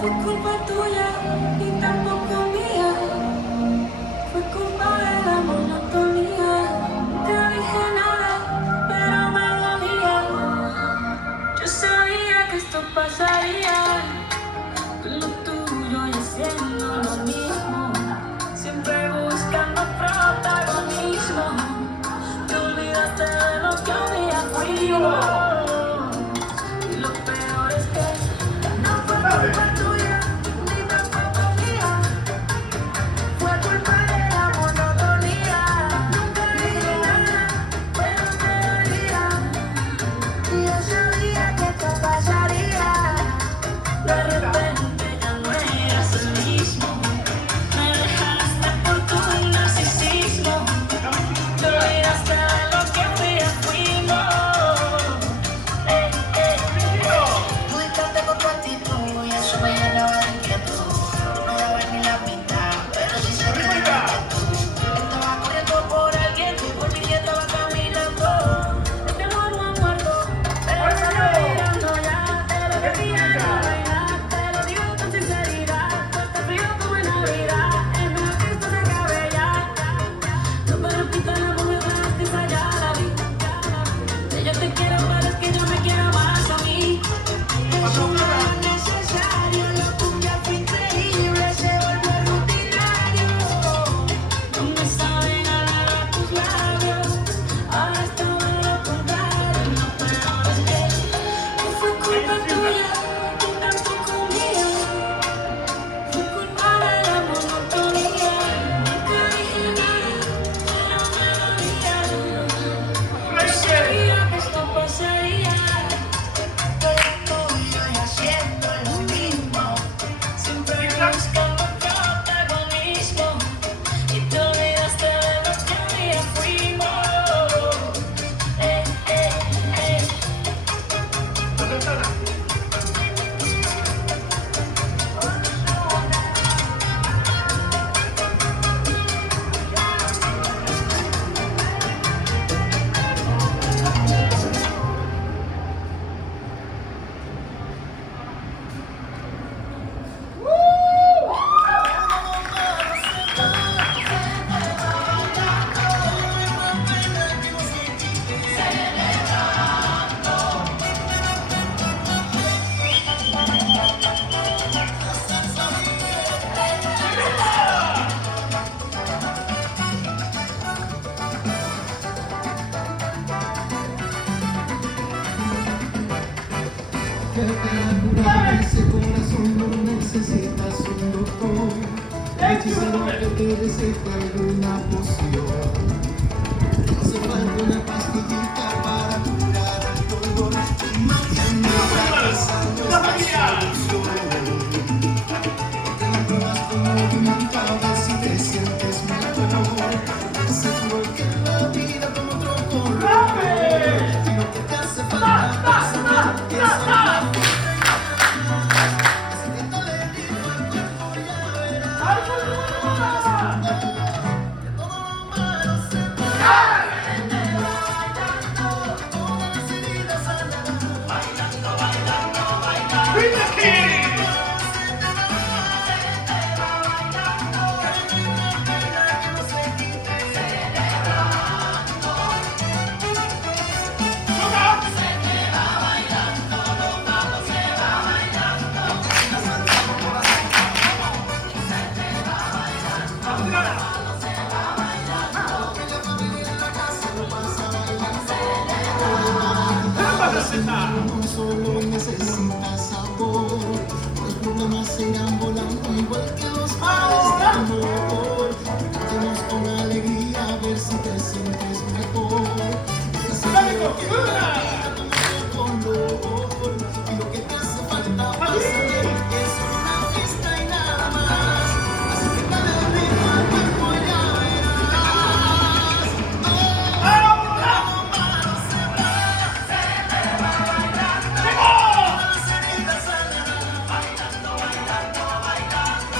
Fue culpa tuya y tampoco mía. Fue culpa de la monotonía. Te dije nada, pero me dolía. Yo sabía que esto pasaría. Con lo tuyo y haciendo lo mismo. Siempre buscando protagonismo. Te olvidaste de lo que un día fuimos. Y lo peor es que no fue culpa tuya, ni tampoco mía. Fue culpa de la monotonía. Nunca dije nada, pero me dolía. Y yo sabía que esto pasaría. De repente ya no eras el mismo. Me dejaste por tu narcisismo. Te olvidaste de lo que un día fuimos. Tú dictaste con tu actitud y eso me llenaba de inquietud. No me dabas ni la mitad, pero sí sé que te tú. Estaba corriendo por alguien y por mí estaba caminando. Este amor no ha muerto, pero se está mirando ya. Te lo decía en la vaina, te lo digo con sinceridad. Tú estás frío como en Navidad, es mejor que esto se acabe ya. No me repitas la mujer gratis, ya la vi. Que yo te quiero, pero es que yo me quiero más a mí. Eso no era necesario, lo tuyo fue increíble, se volvió rutinario. No me saben agarrar tus labios, ahora es todo lo contrario. Lo peor es que no fue culpa tuya, ni tampoco mía. Fue culpa de la monotonía. Nunca dije nada, pero me dolía. Yo sabía que esto pasaría. Con lo tuyo y haciendo lo mismo. Siempre buscando protagonismo. Y te olvidaste de lo que un día fuimos. Que te curar ese corazón, no necesitas un doctor. Hechicero que te receta alguna poción. Hace falta una pastillita para curar el dolor. Mañana pensando esta solución. Porque la pruebas con movimiento a ver si te sientes mejor. Seguro que la vida como otro color. Y lo que te hace falta para sanar es amar. No solo necesitas sabor, los problemas se irán volando igual que los mares de amor. Vamos con alegría a ver si te sientes mejor. Te aseguro que la vida tomó color y lo que te hace falta para saber es una fiesta y nada más. Así que dale ritmo al cuerpo y ya verás. Oh, se va. Las heridas sanarán. Bailando, bailando, bailando.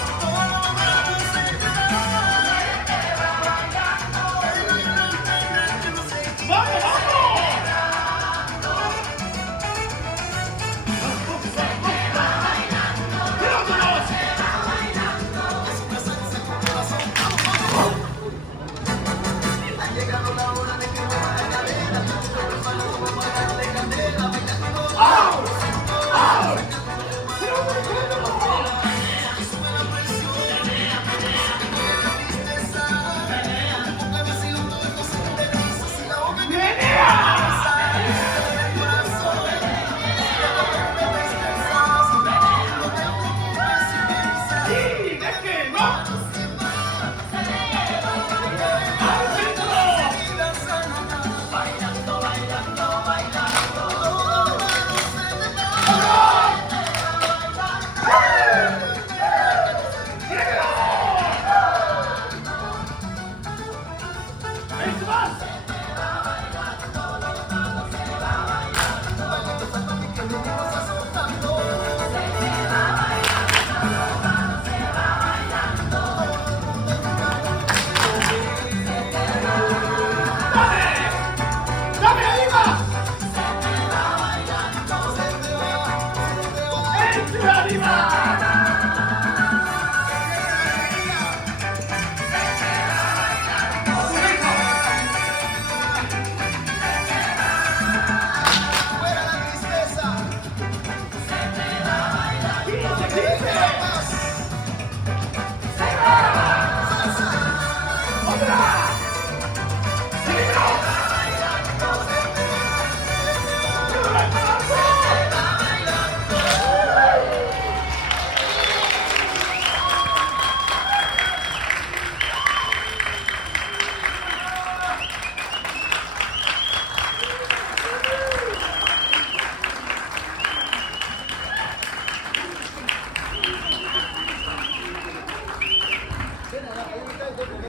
¡Arriba!